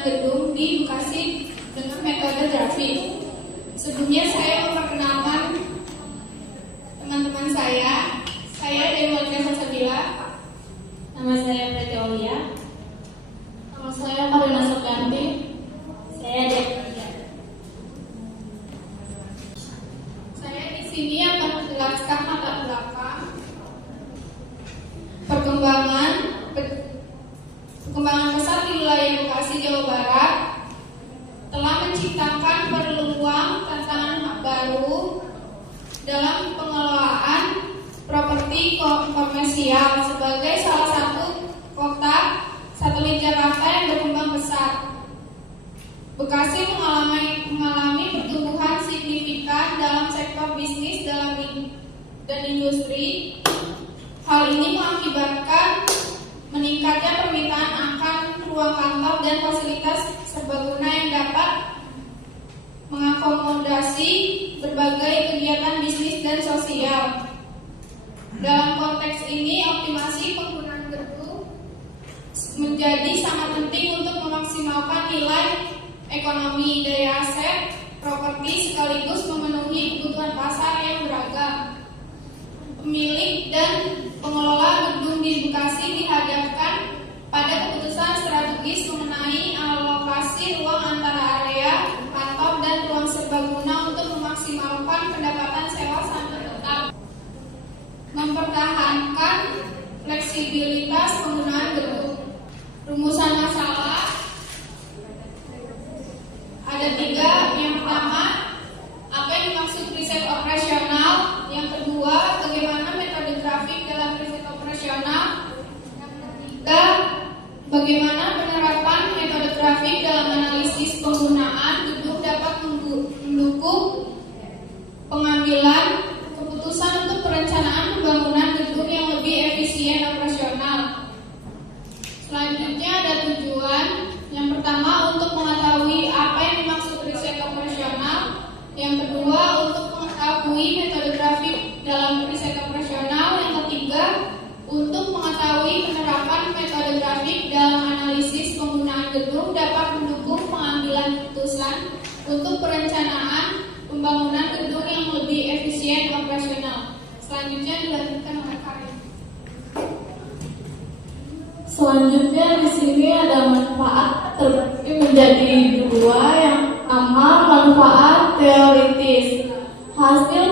pembangunan gedung di Bekasi dengan metode grafik. Sebelumnya saya memperkenalkan teman-teman saya. Saya Dewi Waldia Salsabila. Nama saya Preti Aulia. Nama saya Karina Sukanti. Saya Dewi. Saya di sini akan menjelaskan latar belakang perkembangan besar di wilayah Bekasi, Jawa Barat telah menciptakan peluang tantangan baru dalam pengelolaan properti komersial sebagai salah satu kota satelit Jakarta yang berkembang besar. Bekasi mengalami pertumbuhan signifikan dalam sektor bisnis dan industri. Hal ini mengakibatkan meningkatnya permintaan akan ruang kantor dan fasilitas serbaguna yang dapat mengakomodasi berbagai kegiatan bisnis dan sosial. Dalam konteks ini, optimasi penggunaan gedung menjadi sangat penting untuk memaksimalkan nilai ekonomi dari aset properti sekaligus memenuhi kebutuhan pasar yang beragam. Pemilik dan pengelola gedung di Bekasi dihadapkan pada keputusan strategis mengenai alokasi ruang antara area kantor dan ruang serbaguna untuk memaksimalkan pendapatan sewa sampai tetap, mempertahankan fleksibilitas penggunaan gedung. Rumusan masalah ada 3. Yang pertama, apa yang dimaksud riset operasional? Yang kedua, bagaimana metode grafik dalam riset operasional? Yang ketiga, bagaimana penerapan metode grafik dalam analisis penggunaan gedung dapat mendukung pengambilan keputusan untuk perencanaan pembangunan gedung yang lebih efisien operasional. Selanjutnya ada tujuan. Yang pertama, untuk mengetahui apa yang dimaksud riset operasional. Yang kedua, untuk mengetahui metode grafik dalam riset operasional. Yang ketiga, untuk mengetahui penerapan metode grafik dalam analisis penggunaan gedung dapat mendukung pengambilan keputusan untuk perencanaan pembangunan gedung yang lebih efisien operasional. Selanjutnya dilanjutkan oleh Karin. Selanjutnya di sini ada manfaat terbagi menjadi 2. Yang pertama, manfaat teoritis. Hasil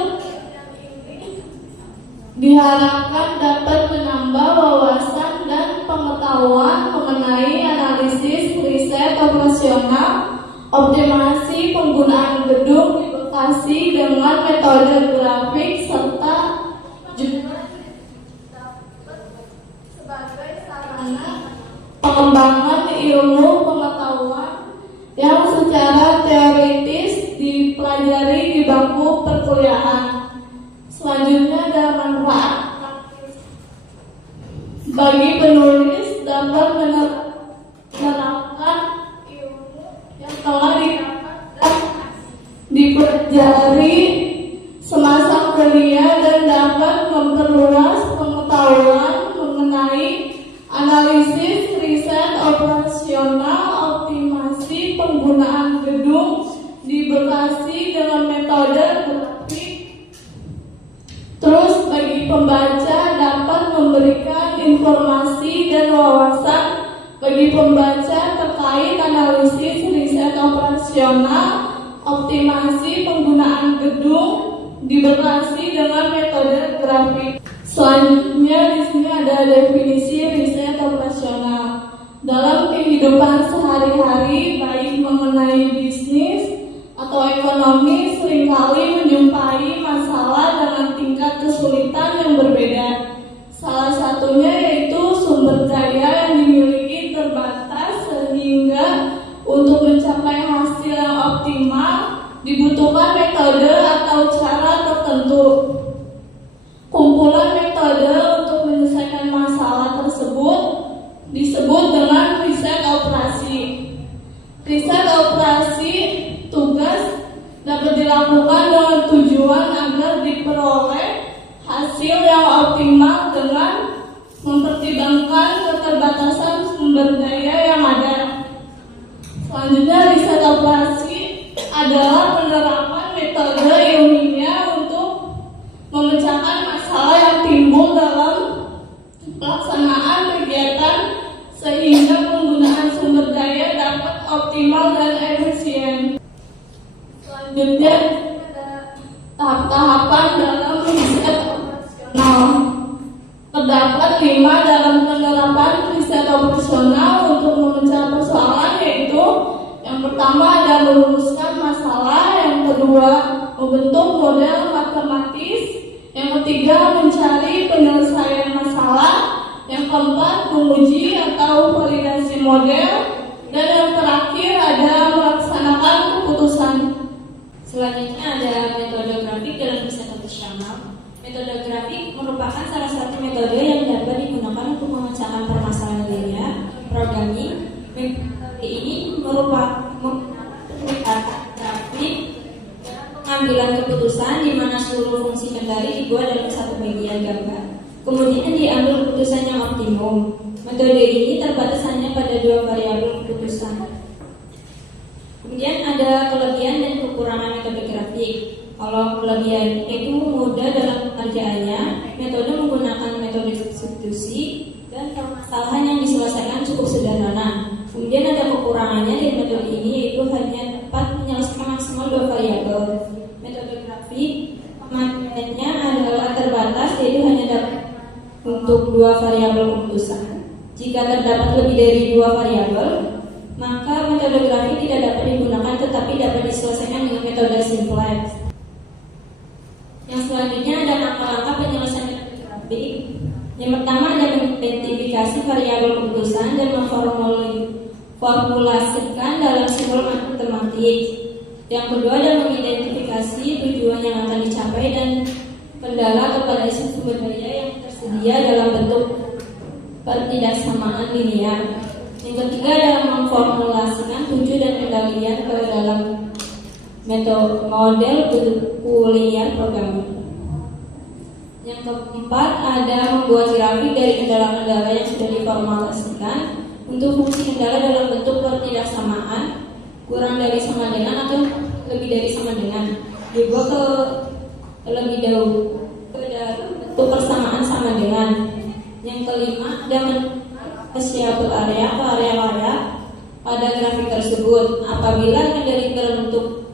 diharapkan dapat menambah wawasan dan pengetahuan mengenai analisis riset operasional, optimasi penggunaan gedung di Bekasi dengan metode grafik, serta juga sebagai sarana pengembangan ilmu pengetahuan yang secara teoritis dipelajari di bangku perkuliahan. Selanjutnya ada manfaat bagi penulis dapat menerapkan ilmu yang telah didapat dan dipelajari semasa kuliah dan dapat memperluas pengetahuan mengenai analisis riset operasional, optimasi penggunaan gedung di Bekasi dengan metode grafik. Terus bagi pembaca dapat memberikan informasi dan wawasan bagi pembaca terkait analisis riset operasional, optimasi penggunaan gedung di Bekasi dengan metode grafik. Selanjutnya di sini ada definisi riset operasional. Dalam kehidupan sehari-hari, baik mengenai bisnis atau ekonomi, seringkali menjumpai masalah dengan tingkat kesulitan yang berbeda. Salah satunya yaitu sumber daya yang dimiliki terbatas, sehingga untuk mencapai hasil yang optimal dibutuhkan metode atau cara tertentu. Kumpulan metode untuk menyelesaikan masalah tersebut disebut dengan riset operasi. Riset operasi tugas dapat dilakukan dengan tujuan agar diperoleh hasil yang optimal dengan mempertimbangkan keterbatasan sumber daya yang ada. optimal dan efisien. Selanjutnya ada tahap-tahapan dalam riset operasional. Terdapat 5 dalam penerapan riset operasional untuk memecah persoalan, yaitu yang pertama ada merumuskan masalah, yang kedua membentuk model matematis, yang ketiga mencari penyelesaian masalah, yang keempat menguji atau validasi model, dan yang terakhir ada melaksanakan keputusan. Selanjutnya ada metode grafik dalam riset operasional. Metode grafik merupakan salah satu metode yang dapat digunakan untuk memecahkan permasalahan linear programming. Metode ini merupakan pendekatan grafik pengambilan keputusan di mana seluruh fungsi kendali dibuat dalam satu bagian gambar. Kemudian diambil keputusan yang optimum. Metode ini terbatas hanya pada 2 variabel keputusan. Kemudian ada kelebihan dan kekurangan metode grafik. Kalau kelebihan itu mudah dalam pengerjaannya, metode menggunakan metode substitusi dan permasalahan yang diselesaikan cukup sederhana. Kemudian ada kekurangannya di metode ini, yaitu hanya dapat menyelesaikan maksimal 2 variabel. Metode grafik pemakaiannya adalah terbatas, yaitu hanya dapat untuk 2 variabel keputusan. Jika terdapat lebih dari 2 variabel, maka metode grafik tidak dapat digunakan, tetapi dapat diselesaikan dengan metode simplex. Yang selanjutnya ada langkah-langkah penyelesaian metode grafik. Yang pertama ada mengidentifikasi variabel keputusan dan memformulasikan dalam simbol matematik. Yang kedua ada mengidentifikasi tujuan yang akan dicapai dan kendala kepada sumber daya yang tersedia dalam bentuk pertidaksamaan linear. Yang ketiga adalah memformulasikan tujuan dan kendalian ke dalam model buku linear programming. Yang keempat ada membuat grafik dari kendala-kendala yang sudah diformulasikan untuk fungsi kendala dalam bentuk pertidaksamaan, kurang dari sama dengan atau lebih dari sama dengan, dibuat ke lebih dahulu ke bentuk persamaan sama dengan. Yang kelima ada mencapai area ke area pada grafik tersebut. Apabila kendali berbentuk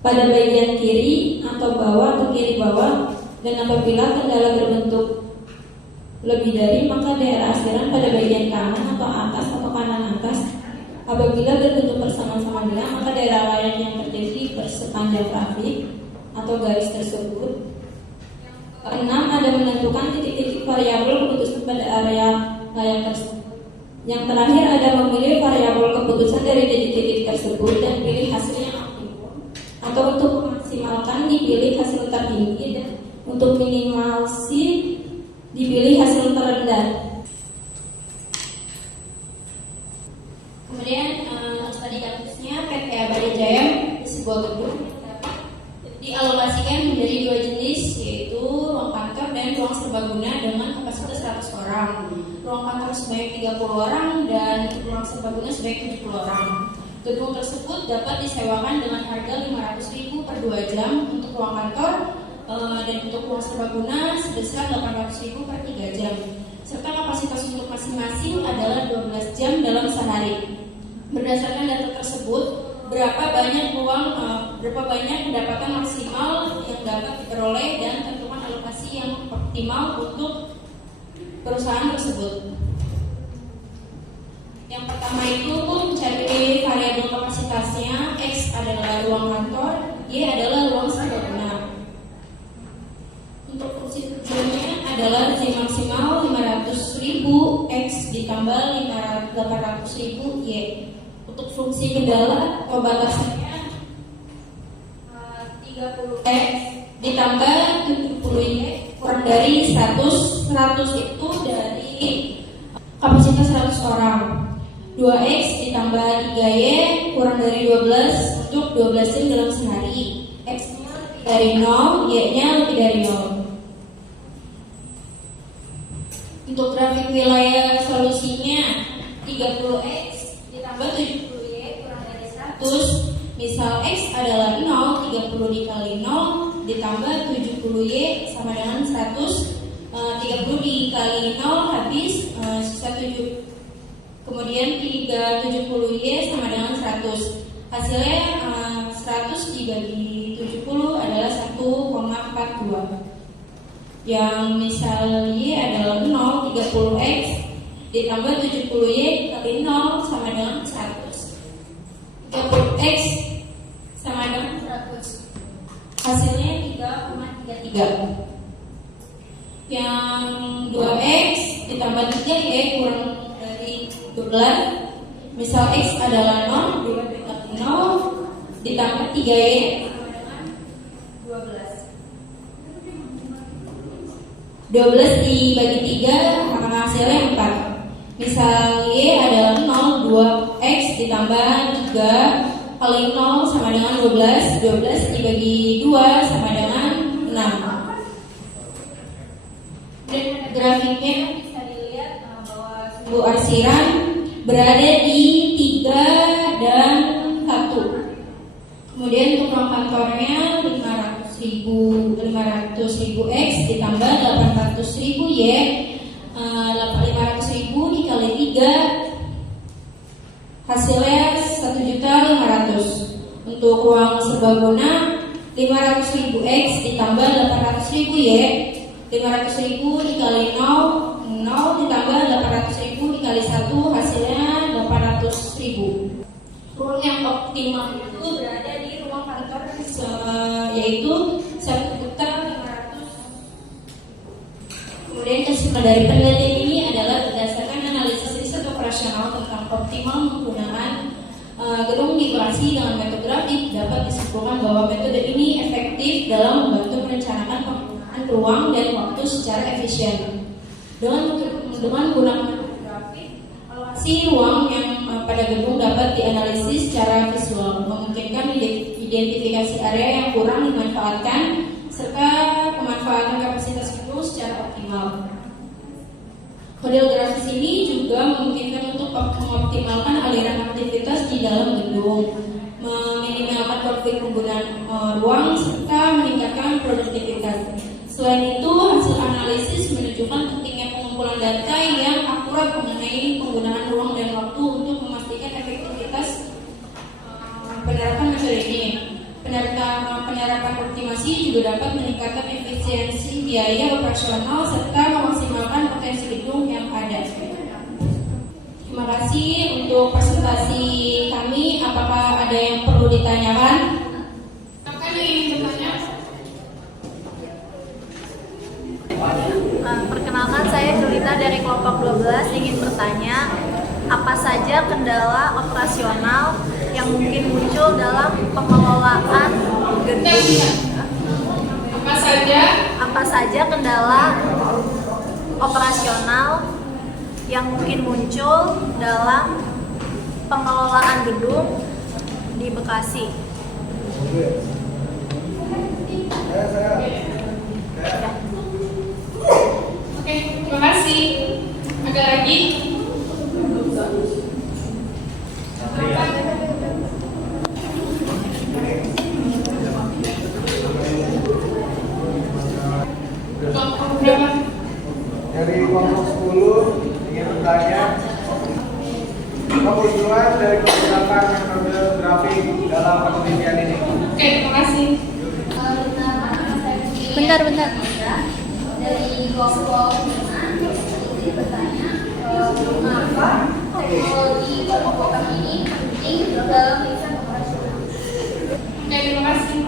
pada bagian kiri atau bawah atau kiri bawah, dan apabila kendala berbentuk lebih dari, maka daerah asiran pada bagian kanan atau atas atau kanan atas. Apabila berbentuk bersama-sama dengan, maka daerah layar yang terjadi bersepanjang grafik atau garis tersebut. Keenam ada menentukan titik-titik variabel keputusan pada area layar tersebut. Yang terakhir ada memilih variabel keputusan dari titik-titik tersebut dan pilih hasil yang atau untuk memaksimalkan dipilih hasil tertinggi dan untuk minimalisi dipilih hasil terendah. Kemudian studi kampusnya PT Abadi Jaya di sebuah gedung dialokasikan menjadi 2 jenis, yaitu ruang kantor dan ruang serbaguna dengan kapasitas 100 orang. Ruang kantor sebanyak 30 orang dan ruang serbaguna sebanyak 70 orang. Gedung tersebut dapat disewakan dengan harga 500.000 per 2 jam untuk ruang kantor dan untuk ruang serbaguna sebesar 800.000 per 3 jam. Serta kapasitas untuk masing-masing adalah 12 jam dalam sehari. Berdasarkan data tersebut, berapa banyak pendapatan maksimal yang dapat diperoleh dan tentukan alokasi yang optimal untuk perusahaan tersebut. Yang pertama itu mencari variabel kapasitasnya. X adalah ruang kantor, Y adalah ruang serbaguna. Untuk fungsi tujuannya adalah Z maksimal 500.000 X ditambah 800.000 Y. Untuk fungsi kendala atau batasnya 30 X ditambah 70 Y kurang dari 100 itu dari kapasitas 100 orang. 2X ditambah 3Y kurang dari 12 untuk 12 jam dalam sehari. X-nya lebih dari 0, Y-nya lebih dari 0. Untuk grafik wilayah solusinya 30X ditambah 70Y kurang dari 100. Misal X adalah 0, 30 dikali 0 ditambah 70Y sama dengan 100. 30 dikali 0 habis, sisa 70 Kemudian 370Y sama dengan 100. Hasilnya 100 dibagi 70 adalah 1,42. Yang misal Y adalah 0, 30X ditambah 70Y kali 0 sama dengan 100. 30X sama dengan 100. Hasilnya 3,33. Yang 2X ditambah 3Y kurang dari 12. Misal X adalah 0, 2 kali 0 ditambah 3Y sama dengan 12. 12 dibagi 3 akan hasilnya 4. Misal Y adalah 0, 2X ditambah 3 kali 0 sama dengan 12. 12 dibagi 2 sama dengan 6. Dan grafiknya bisa dilihat bahwa sumbu arsiran berada di 3 dan 1. Kemudian untuk ruang kantornya 500.000 X ditambah 800.000 Y, 500.000 dikali 3 hasilnya 1.500.000. Untuk ruang serbaguna 500.000 X ditambah 800.000 Y, 500.000 dikali 0 ditambah 800.000 dikali 1 hasilnya 800.000. Ruang yang optimal itu berada di ruang kantor yaitu 1.500. Kemudian kesimpulan dari penelitian ini adalah berdasarkan analisis riset operasional tentang optimal penggunaan gedung di Bekasi dengan metode grafik, dapat disimpulkan bahwa metode ini efektif dalam membantu merencanakan penggunaan ruang dan waktu secara efisien. Dengan menggunakan metode grafik, alokasi ruang yang pada gedung dapat dianalisis secara visual, memungkinkan identifikasi area yang kurang dimanfaatkan serta pemanfaatan kapasitas gedung secara optimal. Model grafis ini juga memungkinkan untuk mengoptimalkan aliran aktivitas di dalam gedung, meminimalkan konflik penggunaan ruang serta meningkatkan produktivitas. Selain itu, hasil analisis menunjukkan pentingnya pengumpulan data yang akurat mengenai penggunaan ruang dan waktu untuk memastikan efektivitas penerapan metode ini. Penerapan optimasi juga dapat meningkatkan efisiensi biaya operasional serta memaksimalkan potensi gedung yang ada. Terima kasih untuk presentasi kami. Apakah ada yang perlu ditanyakan? Apakah yang ingin bertanya? Perkenalkan, saya Julita dari kelompok 12 ingin bertanya, apa saja kendala operasional yang mungkin muncul dalam pengelolaan gedung? Apa saja kendala operasional yang mungkin muncul dalam pengelolaan gedung di Bekasi? Oke, terima kasih. Ada lagi? Kelompok berapa? Dari kelompok 10 ingin bertanya, kemunculan dari penggunaan metode grafik dalam penelitian ini. Oke, terima kasih. Bentar. Dari kelompok ingin bertanya mengapa teknologi kelompok ini penting dalam riset operasional. Oke, terima kasih.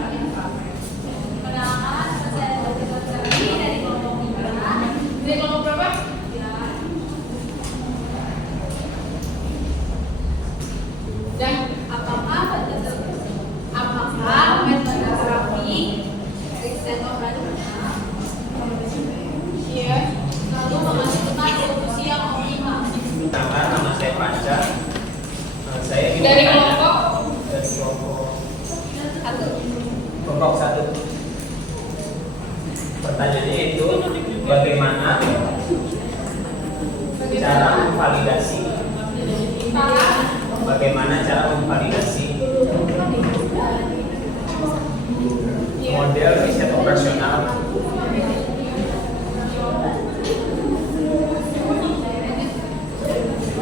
Perkenalkan, saya dari kelompok 3. Dari kelompok berapa? Dan Apakah metode grafik riset operasional lalu menghasilkan solusi yang optimal? Nama saya Panca. Saya dari kelompok kelompok 1. Pertanyaannya itu bagaimana cara memvalidasi model riset operasional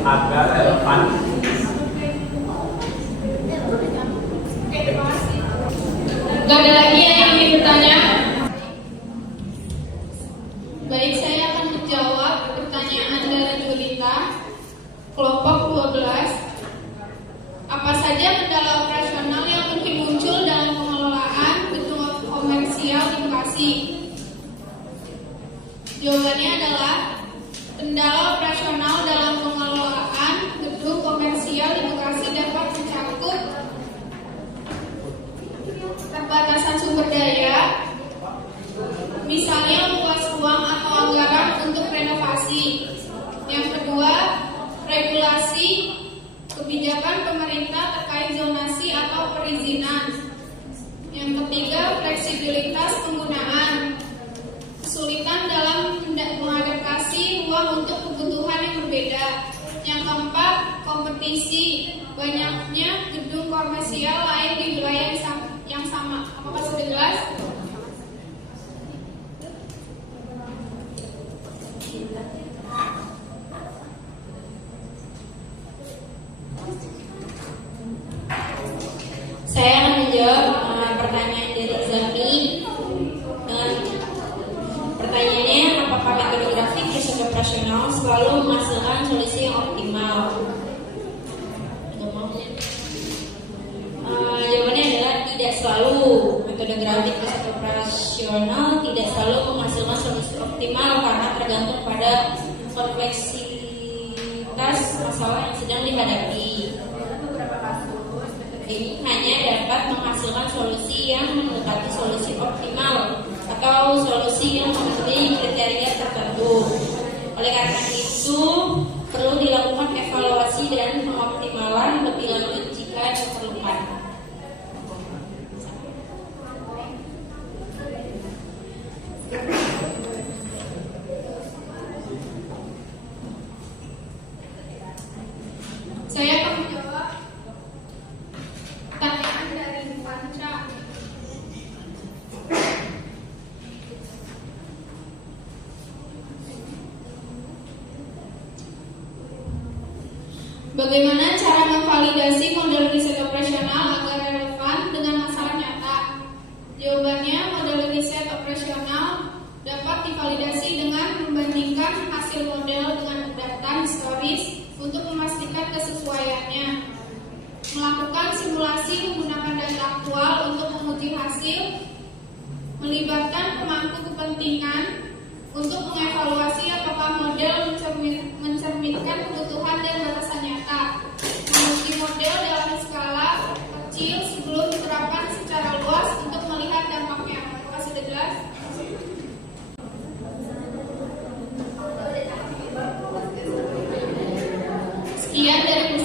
agar relevan. Oke, terima kasih. Gak ada lagi yang ingin bertanya? Baik, saya akan menjawab pertanyaan dari Julita, kelompok 12. Apa saja kendala operasional yang mungkin muncul dalam pengelolaan gedung komersial di Bekasi? Jawabannya adalah kendala operasional dalam pengelolaan gedung komersial di Bekasi dapat mencakup keterbatasan sumber daya, misalnya luas ruang atau anggaran untuk renovasi. Yang kedua, regulasi kebijakan pemerintah terkait zonasi atau perizinan. Yang ketiga, fleksibilitas penggunaan, kesulitan dalam mengadaptasi ruang untuk kebutuhan yang berbeda. Yang keempat, kompetisi, banyaknya gedung komersial lain di wilayah yang sama. Apakah sudah jelas? Saya akan menjawab pertanyaan dari Zaki. Pertanyaannya, apakah metode grafik riset operasional selalu menghasilkan solusi yang optimal? Jawabannya adalah tidak selalu. Metode grafik riset operasional tidak selalu menghasilkan solusi optimal karena tergantung pada kompleksitas masalah yang sedang dihadapi. Ini hanya dapat menghasilkan solusi yang mendekati solusi optimal atau solusi yang memenuhi kriteria tertentu. Oleh karena itu, perlu dilakukan evaluasi dan pengoptimalan lebih lanjut jika diperlukan. Saya akan menjawab pertanyaan dari Panca. Bagaimana cara memvalidasi model riset operasional agar relevan dengan masalah nyata? Jawabannya, model riset operasional dapat divalidasi dengan membandingkan hasil model dengan data historis untuk memastikan kesesuaiannya. Melakukan simulasi menggunakan data aktual untuk menguji hasil, melibatkan pemangku kepentingan untuk mengevaluasi apakah model mencerminkan kebutuhan dan batasan nyata, menguji model dalam skala kecil sebelum diterapkan secara luas untuk melihat dampaknya. Apakah sudah jelas? Sekian dari